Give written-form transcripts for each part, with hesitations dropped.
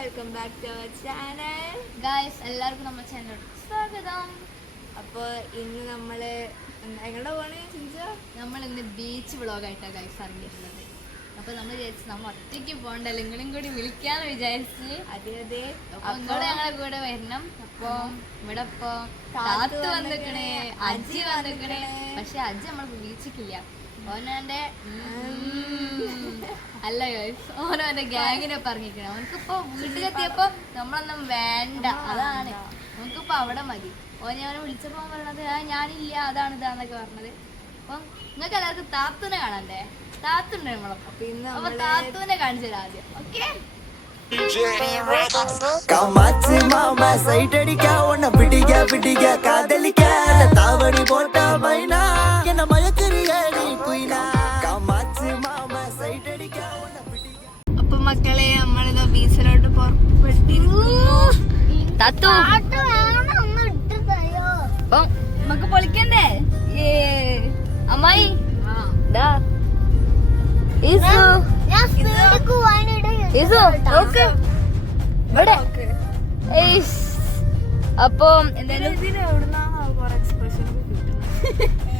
Welcome back to our channel guys. എല്ലാവർക്കും നമ്മുടെ ചാനലിലോട്ട് സ്വാഗതം. അപ്പോൾ ഇന്ന് നമ്മൾ എങ്ങോട്ടാ പോണേ ചിഞ്ചോ? നമ്മൾ ഇന്ന് ബീച്ച് വ്ളോഗായിട്ടാണ് ഗായ്സ് ഇറങ്ങിയിട്ടുള്ളത്. അപ്പോൾ നമ്മൾ വിചാരിച്ചു നമ്മൾ ഒറ്റയ്ക്ക് പോകണ്ടല്ലോ, നിങ്ങളും കൂടി വിളിക്കാന്ന് വിചാരിച്ച്. അതെ അതെ. അപ്പോൾ ഇങ്ങോട്ട് ഞങ്ങളെ കൂടെ വരണം. അപ്പോൾ ഇവിടെ ഇപ്പോൾ താത്ത് വന്നിക്കണേ, അജ്ജി വന്നിക്കണേ. പക്ഷെ അജ്ജി നമ്മൾ ബീച്ചിക്കില്ല. ഓനെ അല്ല ഗൈസ്, ഓനോ എന്റെ ഗ്യാങ്ങിനെ പറഞ്ഞിരിക്കണേ. അവനക്കിപ്പോ വീട്ടിലെത്തിയപ്പോ നമ്മളൊന്നും വേണ്ട, അതാണ് നമുക്കിപ്പോ അവിടെ മതി. ഓനെ വിളിച്ചപ്പോ പറഞ്ഞത് ഞാനില്ല, അതാണ് ഇതാന്നൊക്കെ പറഞ്ഞത്. അപ്പം നിങ്ങൾക്ക് എല്ലാവർക്കും താത്തൂനെ കാണണ്ടേ? താത്തുണ്ട് നമ്മളൊപ്പം. അപ്പൊ താത്തൂനെ കാണിച്ചു തരാം ആദ്യം. ഓക്കെ, അപ്പൊ മക്കളെ നമ്മളിതാ ബീച്ചിലോട്ട് പുറപ്പെട്ടിരിക്കുന്നു. താത്തു അപ്പം നമുക്ക് പൊളിക്കണ്ടേ? അമ്മായി അപ്പൊ എന്തായാലും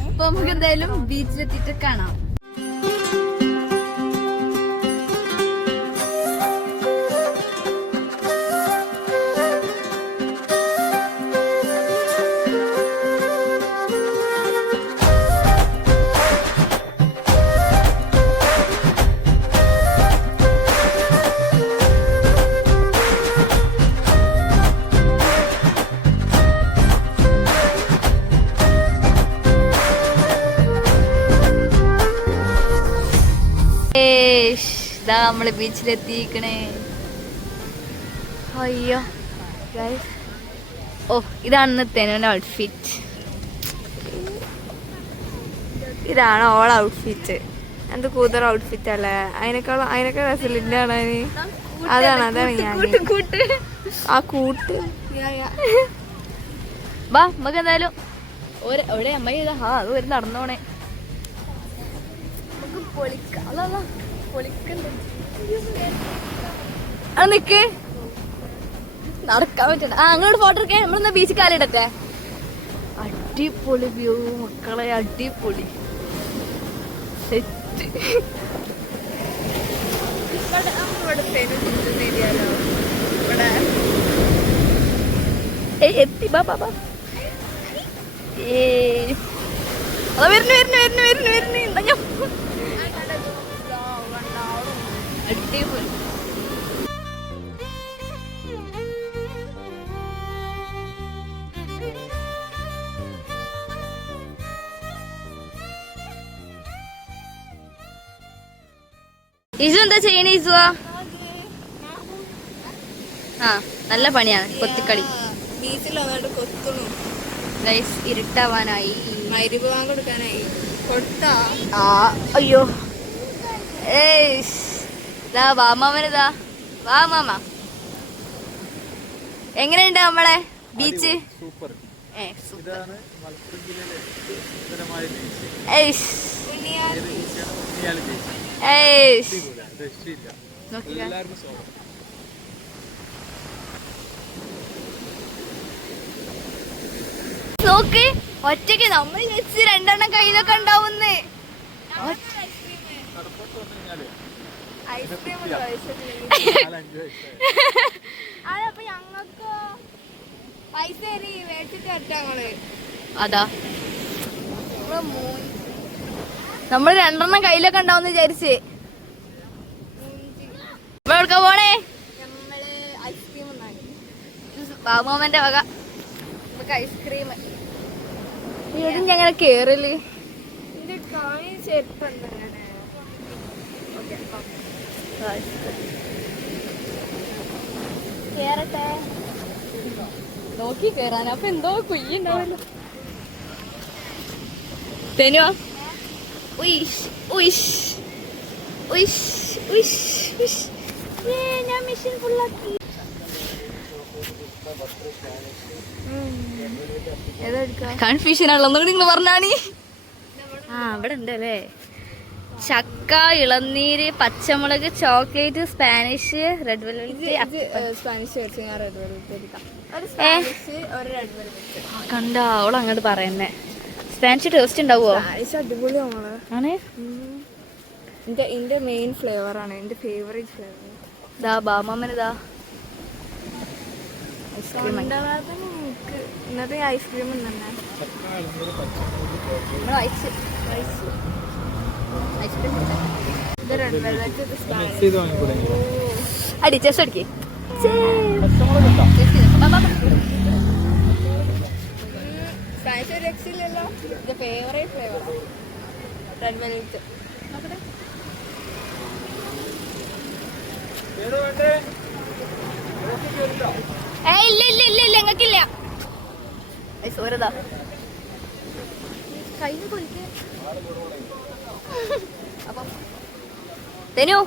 അപ്പൊ നമുക്ക് എന്തായാലും ബീച്ചിലെത്തിയിട്ട് കാണാം. നമ്മള് ബീച്ചിലെത്തിക്കണേ. അയ്യോ ഓ, ഇതാണ് തെനുവിന്റെ ഔട്ട്ഫിറ്റ്. ഇതാണ് ഓൾ ഔട്ട്ഫിറ്റ്. എന്ത് കൂതർ ഔട്ട്ഫിറ്റ് അല്ലേ? അതിനൊക്കെ രസമില്ല. അതാണ് ഞാൻ ആ കൂട്ട്. വാ നമുക്ക് എന്തായാലും എവിടെ അമ്മ ചെയ്താ അത് വരെ നടന്നോണേ. നിക്ക് നടക്കാൻ പറ്റണ്ട. അങ്ങോട്ട് ഫോട്ടോ എടുക്കേ. നമ്മളെന്നാ ബീച്ച് കാലിടട്ടെ. അടിപൊളി വ്യൂ മക്കളെ, അടിപൊളി സെറ്റ്. എത്തി ബാ ബാ വരുന്നു എന്താ ഞാൻ അടിപൊളി. ഇസു എന്താ ചെയ്യണേ? ഇസു നല്ല പണിയാണ് കൊത്തിക്കളി. ബീച്ചിൽ വന്നിട്ട് കൊത്തുന്നു ഗൈസ്. ഇരുട്ടാവാനായി, മരുഭ കൊടുക്കാനായി. കൊടുത്താ അയ്യോ വാ മാമനതാ. വാ മാമ, എങ്ങനെയുണ്ട് നമ്മളെ ബീച്ച്? നോക്ക്, ഒറ്റയ്ക്ക് നമ്മൾ വെച്ച് രണ്ടെണ്ണം കയ്യിലൊക്കെ ഉണ്ടാവുന്നേ. അതാ നമ്മൾ രണ്ടെണ്ണം കയ്യിലൊക്കെ ഉണ്ടാവും വിചാരിച്ച്. എവിടെക്കാ പോണേ? ബാബുമാമന്റെ വക നമുക്ക് ഐസ്ക്രീം. ഞങ്ങനെ കേറല് കേറട്ടെ. നോക്കി കേറാൻ. അപ്പൊ എന്തോ കുയ്യുണ്ടാവല്ലോ. തെനുവാ ഞാൻ മെഷീൻ ഫുള്ളാക്കി. കൺഫ്യൂഷൻ ആണല്ലോ. ഒന്നുകൂടി നിങ്ങൾ പറഞ്ഞാണി. ഇവിടെ ഉണ്ടല്ലേ. ചക്ക, ഇളനീര്, പച്ചമുളക്, chocolate, Spanish, red velvet. Spanish മേടിച്ച് ഞാൻ റെഡ് വെൽവെറ്റ് എടുക്കാം. ഒരു സ്പാനിഷ് ഒരു റെഡ് വെൽവെറ്റ്. കണ്ട അവൾ അങ്ങോട്ട് പറയുന്നേ. സ്പാനിഷ് ടേസ്റ്റ് ഉണ്ടാവുമോ? സ്പാനിഷ് അടിപൊളിയാണ്. ആണ് എൻ്റെ മെയിൻ ഫ്ലേവറാണ്, എൻ്റെ ഫേവറേറ്റ് ഫ്ലേവർ. ഇതാ ബാമാമനിതാ ഇന്നത്തെ ഐസ്ക്രീം തന്നെ ഇത് റെഡ് വെൽവെറ്റ് അടി ചെസ് അടിക്കേ. സ്പാനിഷ് ഒരു രക്ഷയില്ലല്ലോ. എൻ്റെ ഫേവറേറ്റ് ഫ്ലേവറാണ് റെഡ് വെൽവെറ്റ്. ഇല്ല ഇല്ല ഇല്ല ഇല്ല ഞങ്ങൾക്കില്ല. സോരതാ കയ്യിൽ കൊലിക്കേ. അപ്പൊ തെനു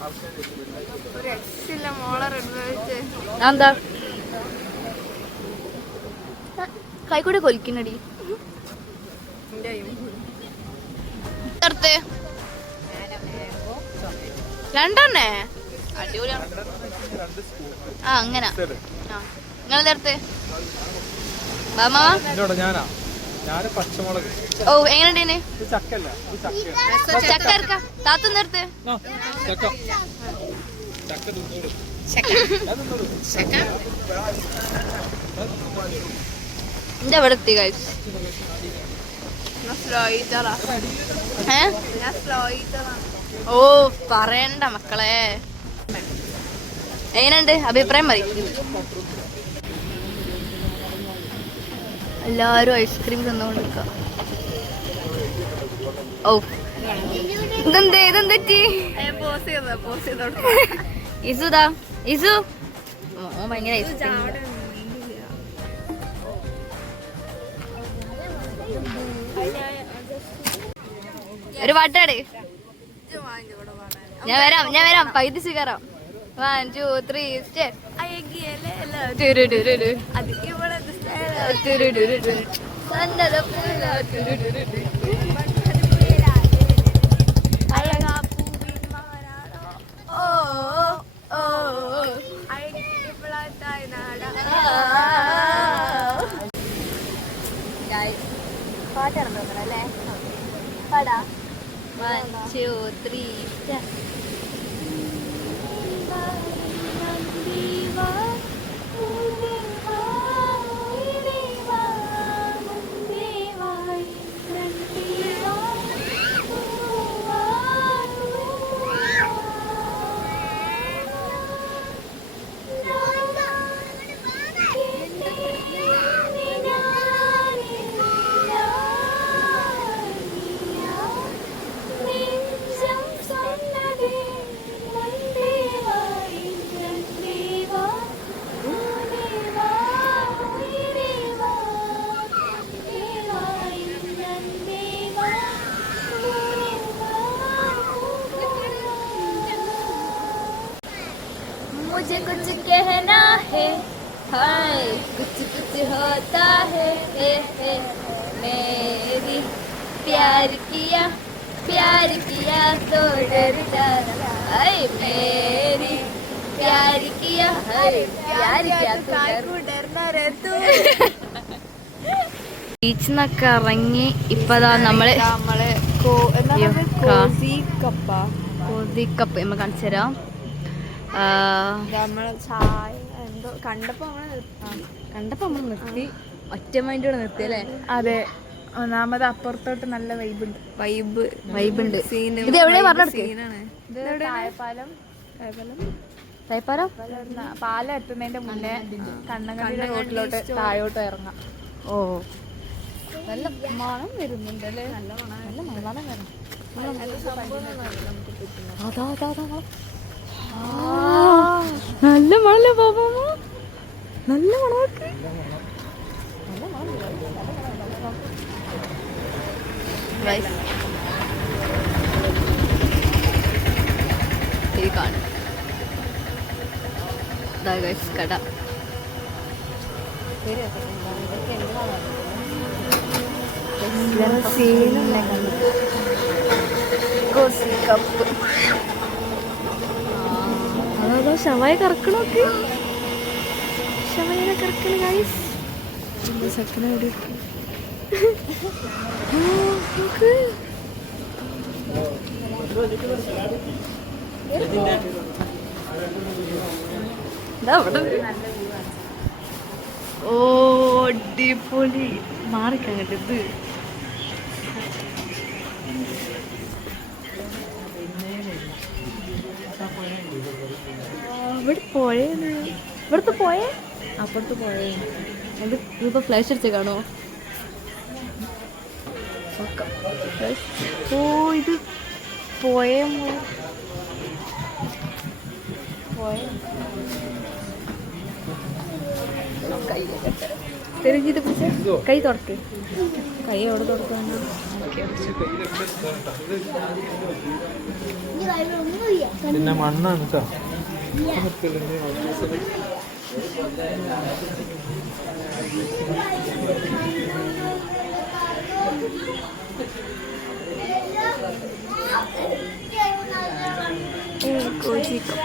ഒരു രക്ഷയില്ല മോളെ റെഡ് വെൽവെറ്റ്. എന്താ കൈക്കൂടെ കൊലിക്കുന്നടി. രണ്ടെണ്ണേ അടിപൊളിയാണ്. ആ അങ്ങനെ നിങ്ങൾ നേരത്തെ ഓ എങ്ങനെയുണ്ടേനെ ചക്ക ഇറക്ക താത്തു നേരത്തെ എന്റെ അവിടെ എത്തി കഴിച്ചു. ഓ പറയണ്ട മക്കളെ. എങ്ങനെയുണ്ട് അഭിപ്രായം മതി. എല്ലാരും ഐസ്ക്രീം തിന്നുകൊണ്ടിരിക്ക. ഓ ഇതെന്തെറ്റി ഇസുതാ ഇസു ഭയങ്കര ഐസ്ക്രീം. ഒരു പാട്ടാട്. ഞാൻ വരാം പൈതി സ്വീകാരം. 1 2 3 സ്റ്റെപ്പ്. പാട്ടാണെന്ന് തോന്നണല്ലേ. പാടാ 1 2 3 സ്റ്റെപ്പ്. मुझे कुछ कहना है हाय कुछ कुछ होता है मेरी प्यार किया तो डर जाना हाय मेरी प्यार किया हाय प्यार किया तो डरना रे तू. ബീച്ചിൽ നിന്നൊക്കെ ഇറങ്ങി ഇപ്പതാ നമ്മള് കോസിക്കപ്പ് നമ്മൾ കാണിച്ചു തരാം. കണ്ടപ്പോ നമ്മൾ നിർത്തി. ഒറ്റ മൈൻഡോടെ നിർത്തി അല്ലേ? അതെ. ഒന്നാമത് അപ്പുറത്തോട്ട് നല്ല വൈബ് ഉണ്ട്. ഇത് എവിടെയാ പറഞ്ഞെടുക്ക്? തൈപ്പാലം പാലം എത്തുന്നതിന്റെ മുന്നേ കണ്ണങ്കണ്ടിയുടെ റോട്ടിലോട്ട് താഴോട്ട് ഇറങ്ങാം. ഓ നല്ല മണം വരുന്നുണ്ട് അല്ലേ? നല്ല മണം വരണം. നല്ല മണല്ലേ പാപ്പാ? നല്ല മണമൊക്കെ. കട കോസി കപ്പ്. അതോ ഷവായ കറക്കണോക്ക്, ഷവായനെ കറക്കണ ഗൈസ്. സെക്കൻഡ് എവിടെ ഓ അടിപൊളി. മാറിക്കങ്ങട്ട് ഇത് ഇവിടെ പോയേന്ന്. ഇവിടുത്തെ പോയേ അപ്പുറത്ത് പോയേ. അത് ഇപ്പൊ ഫ്ലാഷ് അടിച്ച് കാണോ? ഓ ഇത് പോയേ തിരിഞ്ഞിട്ട് പിടിച്ച കൈ തുറക്ക്. കൈ എവിടെ തുറക്കാണ്? പിന്നെ മണ്ണാണ് കേട്ടോ.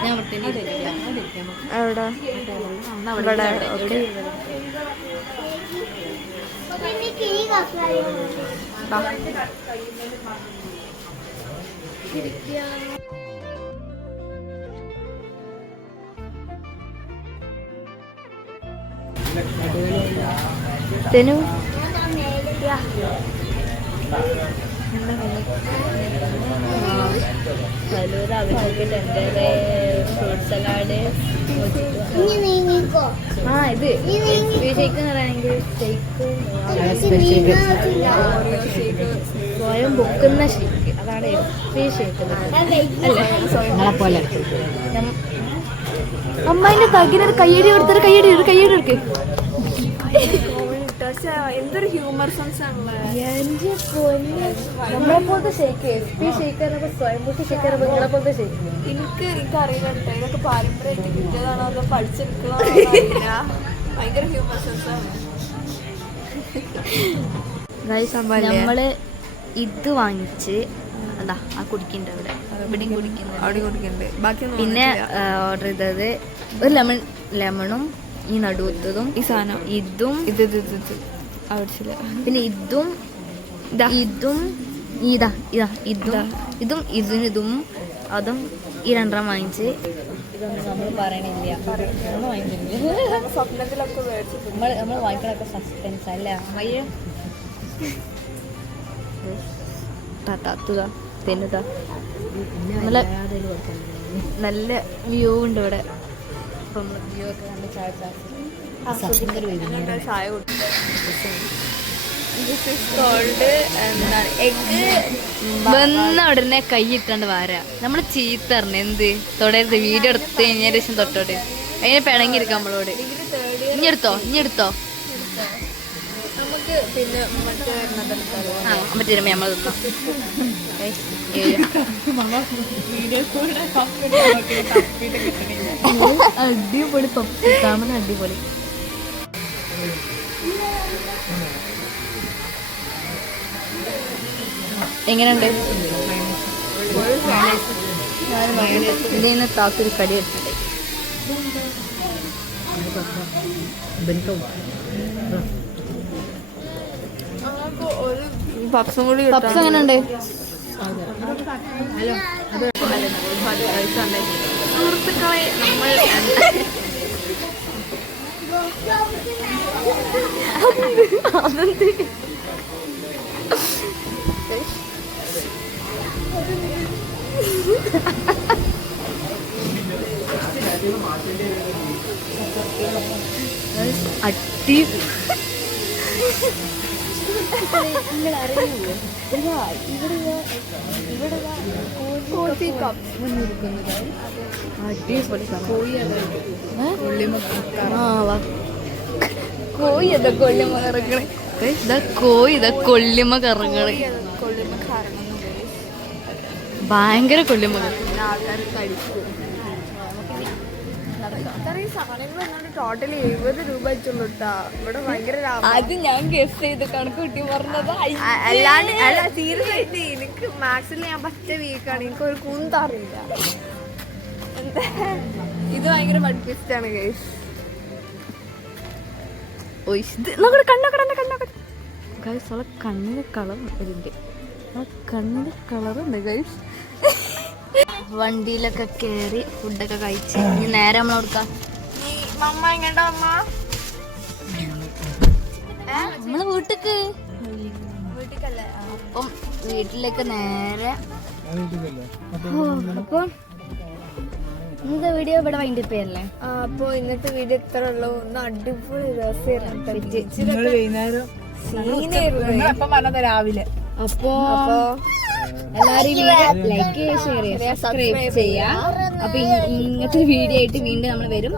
ഞാൻ എവിടെ? ഇവിടെ. ഓക്കെ. തെനു ഫലൂദ, അവർക്ക് ടെൻഡറ്, ഫ്രൂട്ട് സലാഡ്. ആ ഇത് ഷേക്ക് എന്ന് പറയുകയാണെങ്കിൽ ഷേക്ക് സ്വയം പൊക്കുന്ന ഷേക്ക്, അതാണ് ഷേക്ക് അല്ലേ പോലെ. അമ്മേന്റെ തകിനൊരു കയ്യടി കൊടുത്തൊരു കയ്യടി എടുക്ക്. എന്തൊരു ഹ്യൂമർ സെൻസ് ആണല്ലേ. നമ്മളെ പോലത്തെ ഷേക്ക്, ഷേക്ക് സ്വയം പൊട്ടി ഷേക്ക് നിങ്ങളെ പോലത്തെ ഷേക്ക്. എനിക്കറിയില്ല കേട്ടോ, ഇതൊക്കെ പാരമ്പര്യമായിട്ട് കിട്ടിയതാണോ അതോ പഠിച്ചെടുക്കണോ ഭയങ്കര ഹ്യൂമർ സെൻസ് ആണ്. നമ്മള് ഇത് വാങ്ങിച്ച് അതാ ആ കുടിക്കുന്നുണ്ട് അവിടെ, ഇവിടെയും കുടിക്കുന്നുണ്ട്. ബാക്കി പിന്നെ ഓർഡർ ചെയ്തത് ഒരു ലെമണും ഈ നടുവത്തതും ഈ സാധനം ഇതും ആവശ്യമില്ല. പിന്നെ ഇതും ഇതും അതും ഈ രണ്ടെണ്ണം വാങ്ങിച്ച്. ഇതൊന്നും നമ്മൾ പറയണില്ല, സ്വപ്നത്തിലൊക്കെ മേടിച്ചിട്ടുണ്ട്. നമ്മൾ വാങ്ങിക്കണൊക്കെ സസ്പെൻസ് അല്ലേ. തെന്നുതാ നല്ല വ്യൂ ഉണ്ട് ഇവിടെ. അപ്പം വ്യൂ ഒക്കെ കണ്ട് ചായ എഗ് വന്ന ഉടനെ കൈയിട്ടാണ്ട് വാരാ. നമ്മള് ചീത്ത പറഞ്ഞ എന്ത് തൊടരുത്, വീഡിയോ എടുത്ത് കഴിഞ്ഞ ശേഷം തൊട്ടോട്ട് അതിനെ പിണങ്ങിയിരിക്കാം നമ്മളോട്. ഇനി എടുത്തോ നമുക്ക് പിന്നെ മറ്റേ നമ്മൾ അടിപൊളി പപ്സ് കാണുന്ന അടിപൊളി. എങ്ങനെയുണ്ട്? ഇതിന് താത്തൊരു കടി എടുത്തിട്ട് പപ്സും കൂടി. പപ്സ് എങ്ങനെയുണ്ട്? സുഹൃത്തുക്കളെ, നമ്മൾ അടി കൊല്ലിമ കറങ്ങണേ. ഭയങ്കര കൊല്ലിമ. ആൾക്കാർ കഴിക്കും. ഇത്രയും സാധനങ്ങൾ എന്നാണ് ടോട്ടലി 70 രൂപ വെച്ചുള്ളൂ കേട്ടാ. ഇവിടെ ഭയങ്കര ലാഭം. അത് ഞാൻ ഗസ് ചെയ്ത് കണക്ക് കൂട്ടി പറഞ്ഞത്. അല്ലാണ്ട് അല്ല സീരിയസ് ആയിട്ട് എനിക്ക് മാത്സിൽ ഞാൻ പറ്റ വീക്കാണ്. എനിക്ക് ഒരു കുന്തറിയില്ല. എന്താ ഇത് ഭയങ്കര പഠിപ്പിച്ചാണ് ഗൈസ്. കണ്ണിന് കളർ ഇതിന്റെ കണ്ണിന് കളറുണ്ട് ഗൈസ്. വണ്ടിയിലൊക്കെ കേറി ഫുഡൊക്കെ കഴിച്ച് ഇനി നേരെ നമ്മൾ കൊടുക്കാം. മമ്മ എങ്ങോട്ടാ അമ്മ? നമ്മള് വീട്ടിക്ക്. വീട്ടിക്കല്ലേ? അപ്പം വീട്ടിലേക്ക് നേരെ. അപ്പം ഇന്നത്തെ വീഡിയോ ഇവിടെ വൈൻഡ് അപ്പ് ചെയ്യല്ലേ? അപ്പൊ ഇന്നത്തെ വീഡിയോ ഇത്ര ഉള്ളൂ. ഒന്ന് അടിപൊളി രസമായിരുന്നു രാവിലെ. അപ്പോ എല്ലാരും വീഡിയോ ലൈക്ക് ചെയ്യുക, ഷെയർ ചെയ്യുക, സബ്സ്ക്രൈബ് ചെയ്യാം. അപ്പൊ ഇങ്ങനത്തെ വീഡിയോ ആയിട്ട് വീണ്ടും നമ്മൾ വരും.